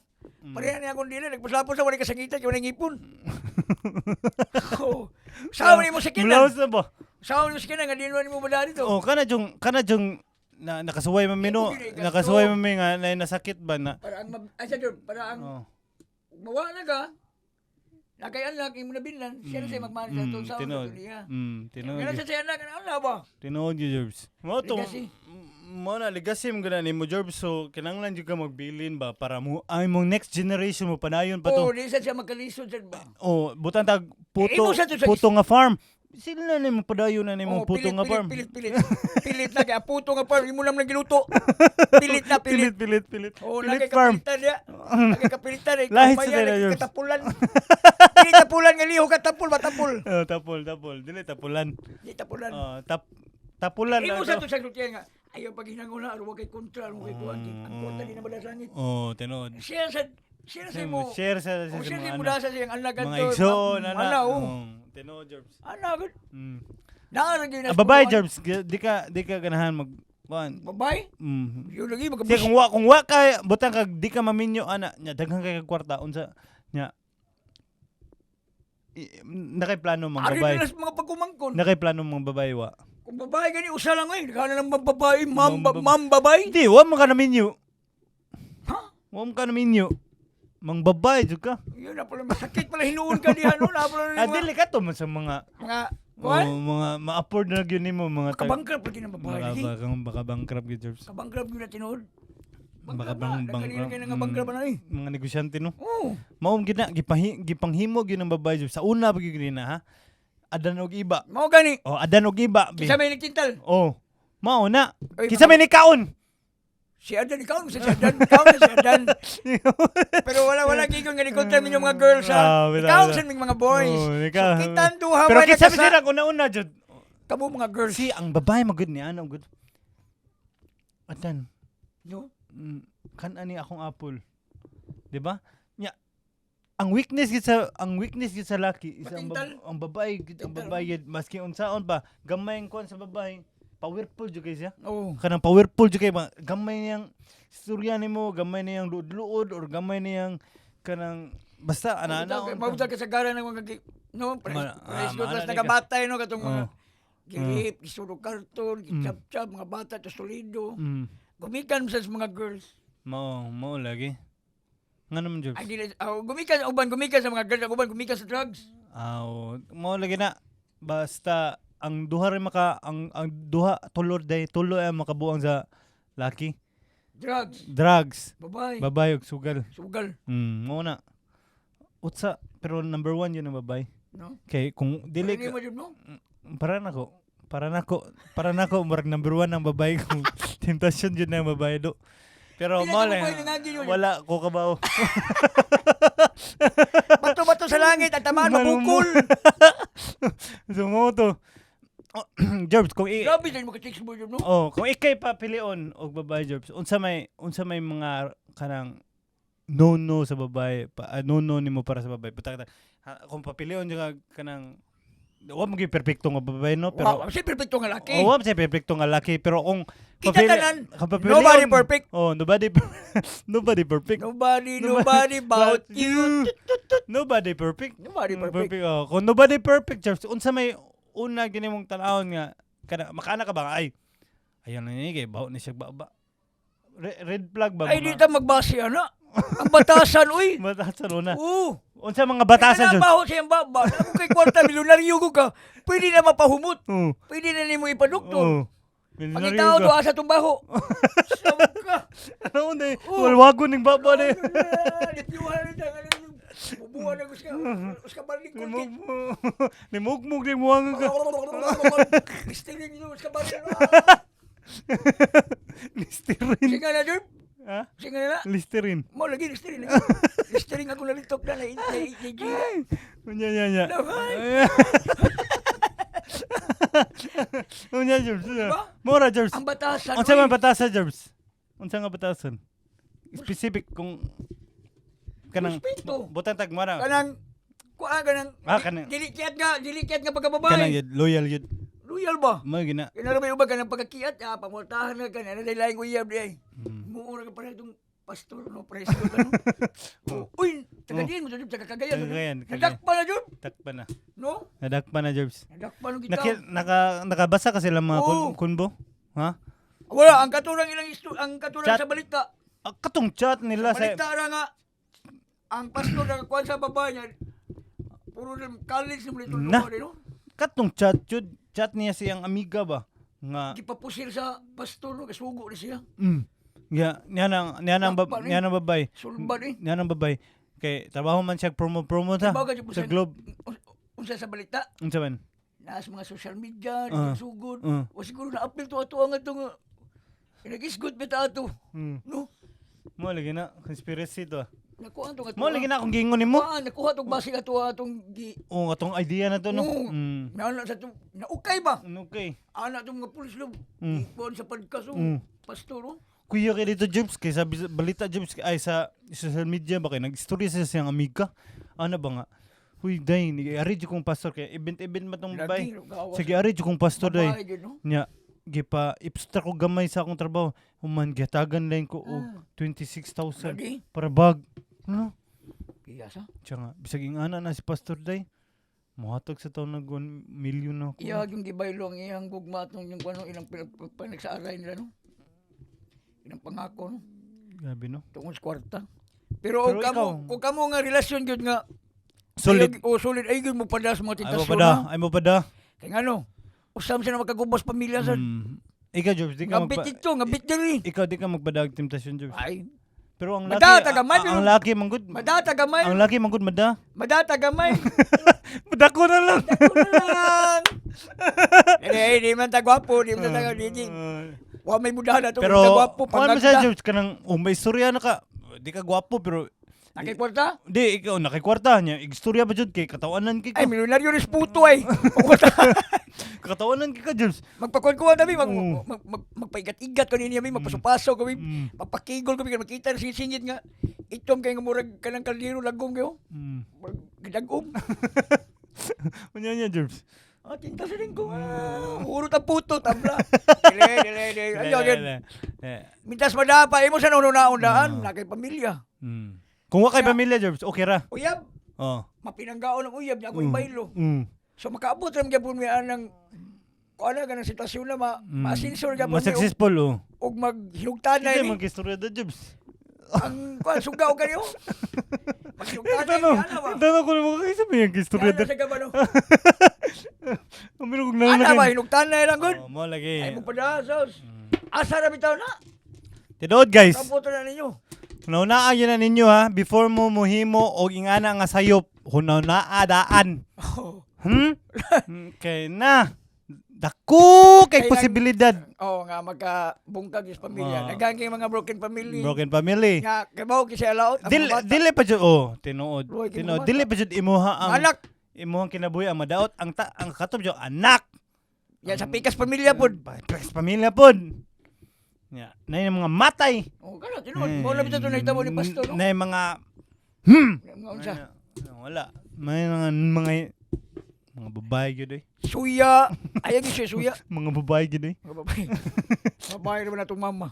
Pareha niya akong dila. Nagpuslapos na wala kasangitan. Kaya wala ngipon. Saan ni mo sakinan? Mulaos na ba? Saan ni mo sakinan nga, di naman ni mo madali to. Oh, kana jung na nakasuway man mino. Nakasuway man mi nga na nasakit ba na. Para ang, para ang, Oh. mawa na ka. Nakay anak, yung nabinlan. Siya na siya magmahal sa itong saan. Tinod. Tinuod. Tinod. Kaya sa siya anak, ano ba? Tinod you, Jerbs. Mo to. Legacy. Mo na legacy mo gana nimo, Jerbs. So kinahanglan jud ka magbilin ba para mo ay mong next generation mo panayon pa Oo, to. di siya magkalisod siya ba? Oh, butang tag puto Imo sa to sa- puto nga farm. Sila na nimo padayon na nimo Oo, puto nga farm. Pilit. Pilit na kaya puto nga farm. Imo lang nagiluto. Pilit na pilit. Pilit. Oo, Pilit lagi farm. kapilitan niya. Lagi kapilitan eh. Lahit sa Kumayan, tayo, lagi Jerbs. katapulan. Pilit tapulan nga liho ka tapul ba tapul? Oh, tapol. Dili tapulan. Di tapulan. Oh, tapulan Imo lang. sa to. to sa lutya nga. Ayaw pag hinanguna, araw kay kontra, araw kay kuwan. Ang kwarta di na malasangit. Oh, tinod. Siya sa mo. Share sa Siya mga sa mo sa siyang anak mga to. igsoon na Ana, oh. Tinod, Jerbs. Anak. Mm. Naaragay na. Babae, Jerbs, di ka ganahan mag kuan. Babae? Mm. Yun lagi, Siya magkabus. kung wa ka butang kag di ka maminyo ana nya daghan kay kag kwarta unsa nya nakay plano mga Ari babae. na mga pagkumangkon. Nakay plano mga babae wa. Kung babae gani, usa lang eh. Nagkana ng mga babae, Ma'am ma'am babae. Di wa man ka naminyo. Ha? Wa man ka naminyo. Mang babae jud ka. Yun na pala, masakit pala hinuon ka diyan. No? Na pala Ah, mga, dili ka to man sa mga kuwan? mga ma-afford na gyud nimo mga Kabangkrap lagi ng babae. lagi. baka bankrupt gyud Jerbs. Kabangkrap yun na tinuod. Baka Nagalina kayo ng bangkrap na eh. mga negosyante no. Oo. Maom gina gipanghimo gyud ng babae Jerbs. Sa una pa gyud na ha. Adan og iba. Mau gani. Oh, adan og iba. Kisa may nagtintal. Oh, mao na. Oy, Kisa may nikaon. Si Adan, ikaw si Adan. Ikaw na si Adan. Pero wala gigon nga nikontra minyo mga girls ha. Ikaw sa mga boys. Oh, ikaw. So kitan duha Pero man kisa na sila una jud. kamo mga girls. Si ang babae magud ni ano good. Adan. No? Kan ani akong apple. 'Di ba? Nya ang weakness gid sa laki is Matintal. ang babae gid ang Matintal. babae gid maski unsaon pa gamay ang kuan sa babae. Powerful jud kay siya. Oo. Kanang powerful jud kay gamay niyang istorya nimo, gamay niyang luod-luod or gamay niyang kanang basta ana Mabutag ka sa gara ng mga no, Maana presyo tas ni ka. nagabatay no katong mga Oh. gilip, gisulog karton, gichap-chap, mga bata tas solido. Gumikan sa mga girls. Mao lagi. Nga naman Jobs. Ay dili gumikan sa mga girls, uban gumikan sa drugs. Mao lagi na basta ang duha rin ang duha tulo ay makabuang sa laki. Drugs, Babae. babae ug sugal. Sugal. Mao na. Utsa pero number 1 yun ang babae. No? Kay kung dili Dili ka, mo yun, no? para nako murag number 1 ang babae ko. Temptation yun ang babae do. Pero Pila mo ka lang. babae nangagi yun? Wala ko kabaw. Bato-bato sa langit at tamaan mabukol. So mo to. Jobs kung Grabe din mo ka-chicks mo yun, no? kung ikay papilion og babae Jobs, unsa may mga kanang no sa babae, no nimo para sa babae. Kung papilion ka kanang wa mo gyud perpekto nga babae no, pero Wow, si perfecto nga laki. wa mo siya perpekto nga laki, pero kung Kita tanan, papilion- nobody perfect. Nobody nobody perfect. Nobody about you. Nobody perfect. Nobody perfect. Kung nobody perfect, Jobs, unsa may una gini mong tanawon nga kana makana ka ba ay ayaw na ni kay bawo ni siya ba red flag ba Ay, di ta magbase, ana. Ang batasan, uy. batasan una Oo. unsa mga batasan Kaya Jud nabaho siyang baba. Ako kay kwarta, milyonaryo ko ka. Pwede na mapahumot. oo Pwede na nimo ipadoktor. oo Pangitaw to asa tumbaho. Sabog ka. Ano na walwagon ning baba na. Lipiwan na dyan. Bubuhan na gusto ka balik ko. Nimugmug din mo ang ka. Listerin nyo gusto ka balik. Listerin. Singa na dyan. Ha? Singa na na. Listerin. Mo lagi listerin. Listerin ako nalitok na na. Nya. Unya James. Mora James. Ang batasan. Unsa man batasan James? Unsa nga batasan? Specific kung kanang Respeto. butang tag mara. Kanang kanang Kanang dilikyat nga pagkababay. kanang yun, loyal yun. Loyal ba? Mo gina. Kinarabay ubag ka ng pagkakiat, pamultahan na ka na, nalalayang uyab di ay. Muura ka pala itong pastor, no, presto, ano. Uy, taga-diin mo dyan, taga-Cagayan. Nadakpa na dyan, Takpa na. no? Nadakpa na James. Nadakpa nung gitaw. Nakabasa ka sila mga Oo. kunbo? Ha? Wala, ang katurang ang katurang Chat. sa balita. Katong chat nila sa Balita ra nga, ang pastor na kakuan sa babae niya, puro rin college na balito Na. no? katong chat jud. Chat niya siyang amiga ba nga Gipapusil sa pastor, no? Kasugo na siya. niya nang Takpa ni. babay. Sulban eh. Niya nang babay. Kay trabaho man siya promo ta Baga dyan po sa Globe. Unsa sa balita, Unsa man? naas mga social media, sugod. O siguro na-appeal to ato ang atong nag-isgot bita ato. No? Mo lagi na conspiracy to. Nakuha to Mo lagi na akong gingon nimo. nakuha tong basig ato atong O atong idea na to no. Oo. Naana sa to, naukay ba? Okay. Ana tong mga pulis lo. Ipon sa podcast pastor. Kuya kay dito Jobs kay sa balita Jobs ay sa social media ba kay nag-story sa siyang amiga. Ano ba nga? Huy day ni ari jud kong pastor kay event matong bay. Sige ari jud kong pastor day. Nya gipa ipstra ko gamay sa akong trabaho. Human gihatagan lang ko og 26,000 Lagi? para bag. Ano? Piyasa. Siya nga bisag ana na si pastor day. Mohatag sa taon nag 1 million na ako. Iya yung gibaylo ang iyang gugma tong yung kuno ilang pinagsaaray nila no. Ilang pangako no. Grabe no. Tungod sa kwarta. Pero kung kamo nga relasyon gyud nga Solid. solid ay gyud mo pada sa mga Ay mo titasyon. pa da. Ay mo pa da. Kay ngano? Usam siya na makagubos pamilya sa Ikaw Jobs di ka ngabit ito, ngabit diri. ikaw di ka magpadag temptation Jobs. Ay, Pero ang Madata laki, ka man, ang laki manggod. madata gamay. Ang laki manggod mada. Madata gamay. Madako na lang. Dako na lang. Di man ta gwapo, di man ta di. Wa may mudahan na to, Pero ta gwapo paano sa pangagda. Jobs kanang may istorya na ka. Di ka gwapo pero Nakikwarta? di ikaw nakikwarta niya. Istorya ba jud kay katawanan kay Ay, ka. milyonaryo rin puto ay. Katawanan kay ka Jobs. Magpakuan-kuan kami, magpaigat-igat kami niya, magpasupaso kami, mapakigol kami, makita na singit nga. Itom kay nga murag kanang kaldero lagong yo. Gidagom. Unya niya Jobs. Tinta sa rin ko. Urot ang puto, tabla. Dili. Ayun. Mintas madapa, imo sa nauna-undaan, nakay pamilya. Kung wa kay pamilya Jobs, okay ra. Uyab, Oh. mapinanggaon ng uyab niya ako ibaylo. So makaabot ram gyapon mi anang kuana ganang sitwasyon na ma-sensor gyapon Mas successful oh. og maghilugtanay Hindi ni mag-istorya da Jobs. ang kuan sugaw kaniyo. Maghilugtanay Tanong, ni ana ba? tanong ko na mga kaisa ba yung istorya da. Ana sa gabano. Umiro kong Ana ba nalagay. hilugtanay lang gud. Mo lagi. Ay mo padasos. Asa ra bitaw na? Tinuod guys. Kaputo na ninyo. Hunaunaan yun na ninyo ha. Before mo muhimo o ingana nga sayop. Hunaunaan. Oh. Kay na. Dako kay Kay posibilidad. Oh nga magkabungkag is pamilya. Daghang kay mga broken family. Broken family. Nga kabaw ki siya laot. Dili pa jud oh, tinuod. Roy, Tinuod. kinumata. Dili pa jud imuha ang Anak. imuhang kinabuhi ang madaot ang katob jud anak. Yan sa pikas pamilya pod. Pamilya pod. Ya, na yung mga matay. Oh, kana tinuod. Mo na bitaw to nahitabo ni pastor no. Na yung mga Nga unsa? wala. May mga babae gyud eh. Suya. Ayang siya suya. Mga babae gyud eh. Mga babae. Babae naman natong mama.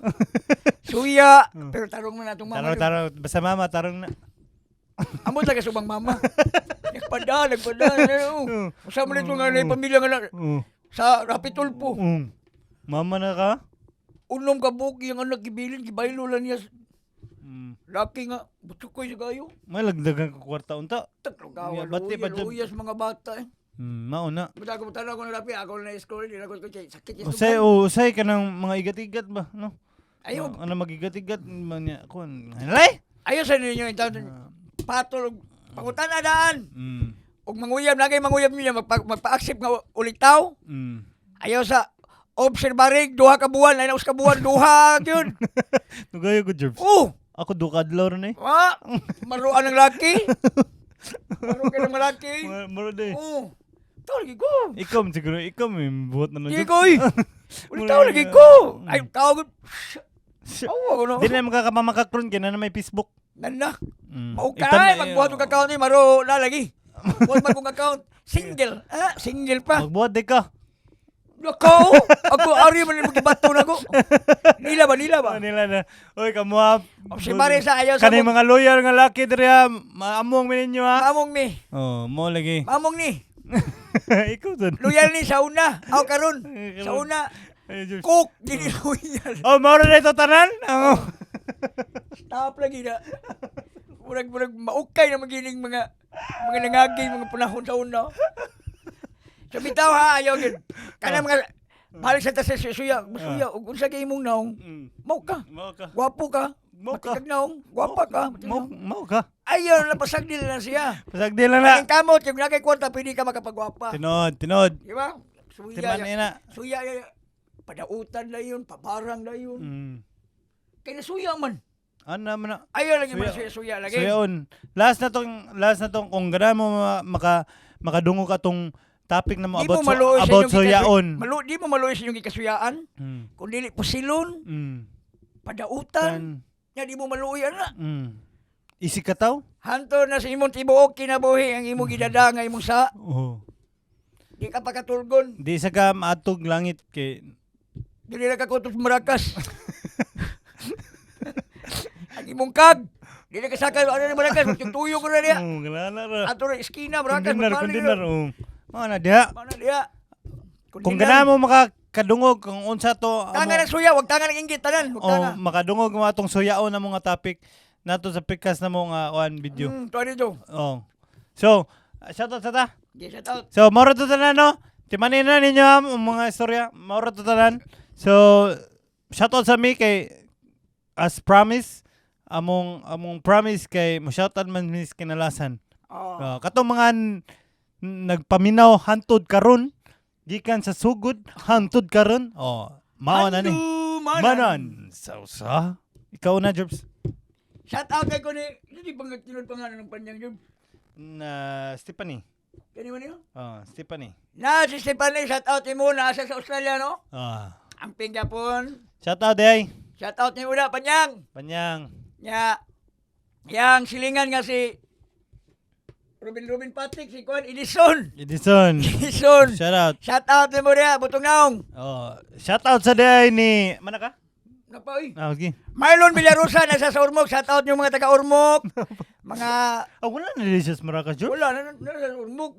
Suya. Pero tarong na natong mama. Tarong basta mama tarong na. Amo talaga subang mama. Nagpada. Usama nito nga na yung pamilya nga sa Rapitulpo. Mama na ka? Unom ka buki yung anak gibilin, gibaylo lang niya. Laki nga, buto ko yung gayo. May lagdagan ko kwarta unta. Taklong gawa, Bati pa dyan. luyas mga bata eh. Mauna. Buta ko tanong ko na rapi, ako na score, di na ko sakit Usay ka ng mga igat-igat ba, no? Ayo, Ano mag-igat-igat man niya kun. Halay. ayo sa ninyo ito. Patol pangutan na daan. Og manguyab na kay manguyab niyo magpa-accept nga ulitaw. Ayaw sa obserbarig duha ka buwan, ay naus ka buwan duha gyud. Nugayo ko Jerbs. Oh, Ako dukadlaw rin eh. maruan ng laki. Maruan ka ng laki. Maro day. Oh. Taw lagi ko. Ikaw siguro, ikaw may buhat na Di ko. Ulitaw lagi ko. Ay tawag. Oh, ano? Di na makakamakakron kaya na may Facebook. Nanda. Mm. Maukay, magbuhat ng account ni maro na lagi. Buhat man kong account. Single. Single pa. Magbuhat di ka. Nako, ako ari man magibato na ko. Nila ba? Nila na. Oy, kamuha. Si Marisa ayaw sa Kanay mga loyal nga laki diri ha. Maamong min ninyo ha. mamong ni. Oh, mo lagi. Mamong ni. Ikaw dun. Loyal ni sa una. Aw karon. Sa una. Ay, Diyos. Cook dili loyal. Oh, mao na ito tanan. Oh. Stop lagi na. Murag maukay na magining mga nangagay mga panahon sa una. So bitaw ha, ayaw yun. Kana mga balik sa tasa suya, ug unsa kay imong naong? Mao ka. Mao ka. Gwapo ka. Mao ka. Matikag naong, gwapa ka. Mao ka. Ayaw na pasagdil na siya. Pasagdi lang na. Ang kamot, yung nakay kwarta, pwede ka makapagwapa. Tinod. Di ba? Suya, Timan ina. suya, padautan na yun, pabarang na yun. Kaya nasuya man. Ano man na. Ayaw lagi man suya lagi. So yun, last na tong kung gana mo makadungog atong topic na mo Di mo about maluoy sa about inyong soyaon. Di mo maluoy sa inyong ikasuyaan. Kung dili pusilon, padautan, nya di mo maluoy ana. Isi ka taw? Hanto na sa imong tibuok kinabuhi ang imong gidada nga imong sa. Oo. Di ka pakatulgon. Di sa ka maatog langit kay Dili na ka kutos marakas. Ang imong kag. Dili ka sakal ano ni marakas, tuyo ko na diya. ganana ra. Ato na iskina marakas. Kundinar. Mao na diha. Mana diya? Kung gana mo makakadungog kung unsa to Tanga ng suya, wag tanga ng inggit tanan, wag tanga. makadungog mo atong soyaon na mga topic nato sa pikas na mo nga video. To dito. Oh. So, shout out sa ta. Yes, shout out. So, mauro to tanan, no? Timanin na ninyo ang mga istorya. Mauro to tanan. So, shout out sa mi kay as promise, among promise kay mo shout out man mis kinalasan. Katong mga nagpaminaw hantod karon gikan sa sugod hantod karon. Mao na ni. Manan. Sa. Ikaw na, Jobs. Shout out kay ko ni, hindi bang tinod pangalan ng panyang job? Na Stephanie. Kani man yun? Stephanie. Na si Stephanie, shout out ni mo nasa sa Australia, no? Ang Japon. Shout out day. Shout out ni Una Panyang. Panyang. Yang silingan nga si Robin Patrick, si Juan Edison. Edison. Shout out. Shout out ni mo rin, Butong Naong. Shout out sa day ni mana ka? Napaoy. Okay. Marlon Villarosa, nasa sa Ormoc. Shout out yung mga taga-Ormoc. Mga... wala na delicious Maracas, George. Wala, nasa Ormoc.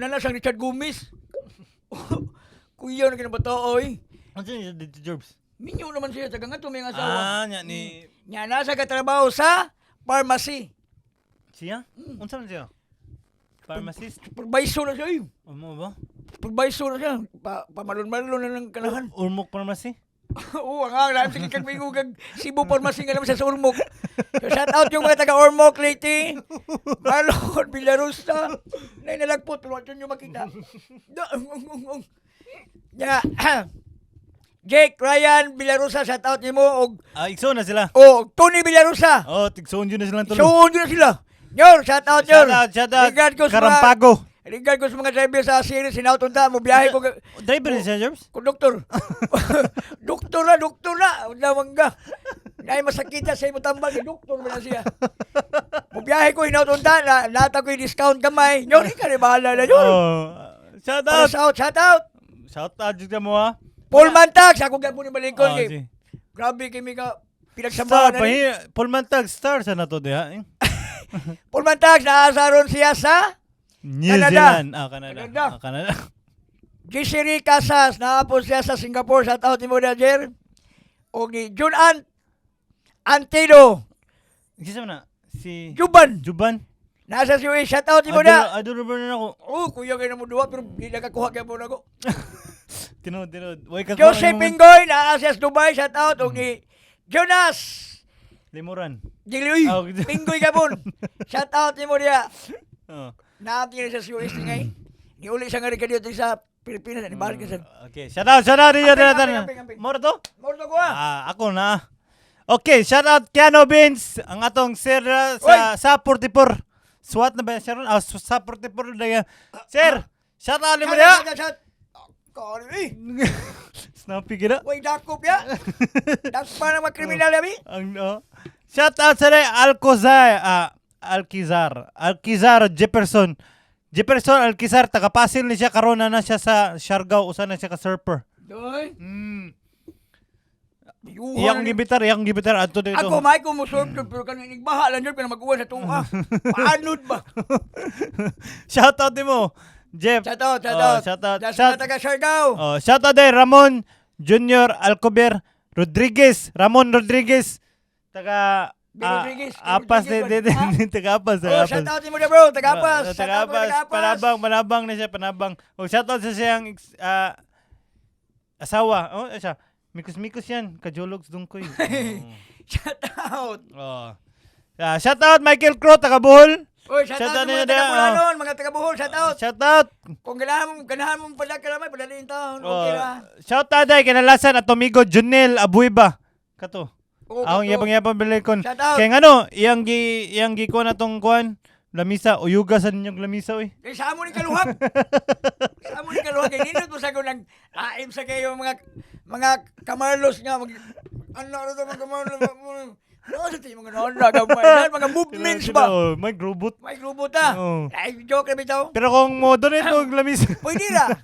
Nanasang Richard Gomez. Kuya na kinabataoy. Ano siya dito, George? Minyo naman siya, taga nga ito may asawa. Nya ni... Nya, nasa katrabaho sa pharmacy. Siya? Unsa man siya? Pharmacist? Supervisor na siya eh. Ano ba? Supervisor na siya. Pamalon-malon na ng kanahan. Urmok Pharmacy? Oo, ang alam. Sige kang mingugag Cebu Pharmacy nga naman sa Ormoc. So, shout out yung mga taga-Ormoc, Leyte. Marlon Villarosa. Nalagpot, pero wala nyo makita. Yeah. Jake, Ryan, Villarosa, shout out ni mo. Ikso na sila. Tony Villarosa. Tiksoon yun na silang tulo. Suon yun na sila. Nyor, shout out Nyor. Shout out. Regard ko sa Karampago. Regard ko sa mga driver sa series, sinautunta mo, biyahe ko. Driver niya siya, George? Konduktor. Doktor na. Namangga. Ngay masakita sa imo tambal, doktor mo na siya. Mubiyahe ko, hinautunta, nata ko yung discount kamay. Nyor, ikaw na bahala na, Nyor. Shout out. Shout out. Shout out dito mo, ha? Paul Mantag, sa akong gapo ni Malingkon. Grabe kami ka pinagsambahan na rin. Paul Mantag, star sa nato diha. Paul Mantag, naasaron siya sa New Canada. Zealand. Canada. Gisiri Casas, naapos siya sa Singapore. Shout out ni mo na, Jer. O ni Junan Antido. Kisa na? Si Juban. Juban. Nasa Suez, shoutout mo na. Adoro ba na ako? Oh, kuya kayo na mo duwa, pero di nakakuha kayo mo na ko. Tinod. Way ka Joseph Pingoy, nasa Dubai, shoutout. O ni Jonas. Limuran. Giloy, Oh. Pingoy ka po. Shoutout mo niya. Oh. Natin sa Suez ni ngay. Niuli siya nga rin ka dito sa Pilipinas. Nibalik ka sa... Okay, shout out niyo Amping. Moro to? Morto ko ah. Ako na. Okay, shout out Keanu Beans, ang atong sir sa 44. SWAT na ba siya ron? Sa 44 na yan. Sir, shout out mo niya. Kari. Snappy gina. Uy, dakop ya. Dakop pa ng mga kriminal yabi. Shout out sa Alkizar Jefferson Alkizar, taga-Pasil ni siya, karon na siya sa Siargao, usa na siya ka surfer. Doy. Iyang gibitar adto dito. Ako may ko mo surfer pero kanang igbaha lang jud pero mag-uwan sa tuwa. Paanod ba? Shout out mo, Jeff. Shoutout. Shout Taga Siargao. shout out day Ramon Junior Alcober Ramon Rodriguez, taga Rodriguez. Apas taga Apas. Oh, shoutout mo na bro, taga Apas. Taga Apas, panabang na siya, panabang. O shout out sa siyang asawa. Oh, siya. Mikos yan, kajologs dungkoy. Shoutout. Oh. Shout out Michael Crow, taga Bohol. Oy, shoutout mga taga Bulanon, mga taga Bohol, shoutout. Shout out. Kung ganahan mo pala kalamay, padalhin taon. Okay ra. Shout out day kinalasan at tumigo Junel Abuiba. Kato. Oo, Ang kato. yabang bilikon. Shout out. Kaya ngano, iyang gi ko na tong kuan, lamisa, uyuga sa ninyong lamisa oy. Kaya sa amo ni kaluhag. Sa amo ni kaluhag. Kaya nindot mo sa ko nag-aim sa kayo mga kamarlos nga. Ano ito mga kamarlos? Ano sa tayo mga naon mga movements ba? May robot. May grupo ta. Oo. Ay, joke na bitaw. Pero kung mo donate mo og lamisa. Pwede ra.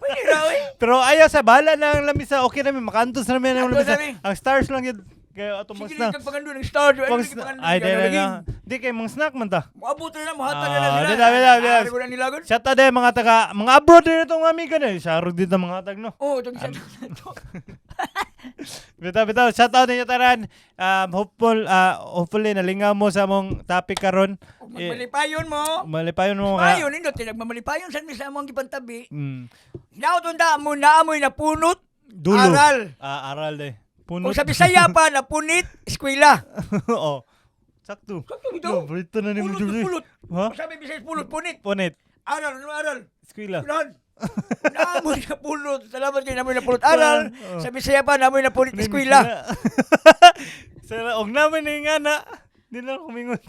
Pwede ra, oy. Pero ayaw sa bala na ang lamisa, okay namin, makantos namin ang Kantos lamisa. namin. Ang stars lang yun. Kaya ato mong Sige, snack. kagpagando ng star. Ay, di kay mong snack man ta. Maabot na muhatag na sila. Dami. Ari ko na nilagon. Shout out din mga abroad din itong amiga na. Sarog dito mga tag no. Oh, itong isa. Bitaw, shout out ninyo tanan. Hopefully nalingaw mo sa among topic karon. Magmalipayon mo. Malipayon mo Mayon, nindot. Nagmamalipayon sa misa among gipantabi. Mm. Nautunda mo na amoy na punot. Dulo. Aral. Aral de. Kung sa Bisaya pa, napunit, eskwela. Oo. Sakto. Sakto bitaw. Brito na ni mo. Pulot. Ha? Kung sabi Bisaya, pulot, punit. Ponit. Aral, ano aral? Eskwela. Eskwelahan. Naamoy na pulot. Salamat kayo, naamoy na pulot. Aral. Sa Bisaya pa, naamoy na punit, eskwela. Og namin ni nga na. Di na kumingon.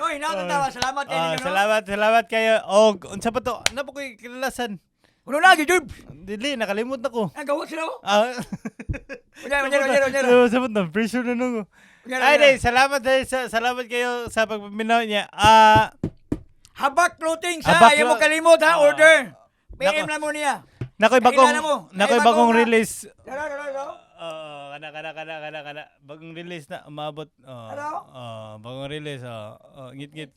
No, hinatatawa. Salamat kayo ninyo. no? Salamat kayo. Og unsa pa to? Ano pa ko'y kilalasan? Uno lagi, Job. Dili, nakalimot na ko. Ang gawat sila ko. Unyara. Unyara. Sabot na, pressure na nung. Unyara. Ay, day, salamat kayo sa pagpaminaw niya. Habak clothing sa Habak ayaw mo kalimot ha, order. PM Nako. lang mo niya. Nakoy Nakilala mo. nakoy Ay, bagong bagong release. Dara. Kana. Bagong release na umabot. Ano? Bagong release. Ngit.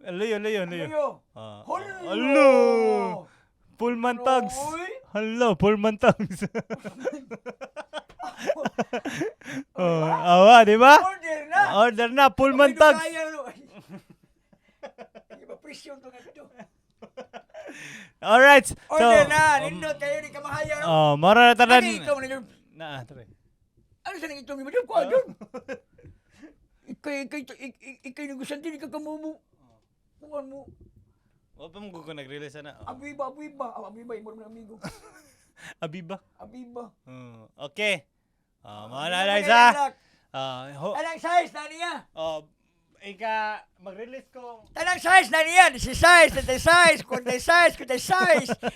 Layo. Ayo. Hello. Pullman tags. Uy. Hello, Pullman tags. Awa, di ba? Order na. Pullman tags. Presyon to nga. Alright. Order na. Nindot kayo ni kamahaya. no? Mara na tanan. Ano ito mo na yun? Tara. Ano sa nang ito mo? Ko adon. Ikay nagusan din ikakamumu. Kuan mo. O pa mo ko nag-release na. Abiba. Abiba, imo na amigo. Abiba. Abiba. Okay. Mga nalay sa. Tanang size na niya. Mag-release ko. Tanang size na niya. Si size, tete size, kunte size,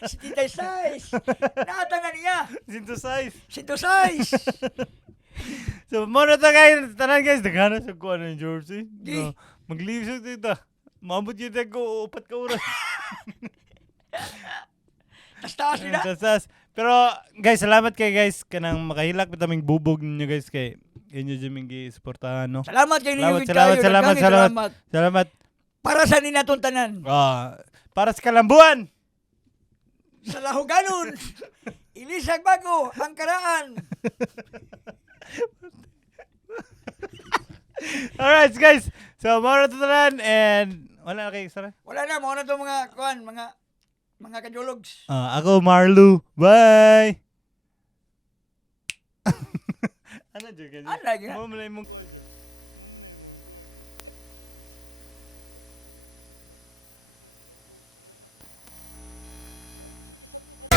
si tite size. Nata na niya. Synthesize. Sinto size. So, muna ta guys. Tanan guys. Nagana sa kuha ng jersey. Di. Mag-leave siya dito. Mabot yun ko. 4 ka oras. Taas nila. Pero guys, salamat kay guys. Kanang makahilak. Bitaming bubog ninyo guys. Kay inyo dyan suportahan, no? Salamat kayo ninyo. Salamat. Para sa ninatong tanan. Para sa kalambuan. Sa lahuganon. Ilisag bago ang karaan. Alright, guys. So, mara to tanan and wala na kayo sara. Wala na, mga na to mga, kuhan, mga kajulogs. Ako Marlu. Bye. Ano dyan kasi? Ano lagi na? Mamulay mong kuhan, Jobs. Mamulay mong kuhan. Sige, sabot.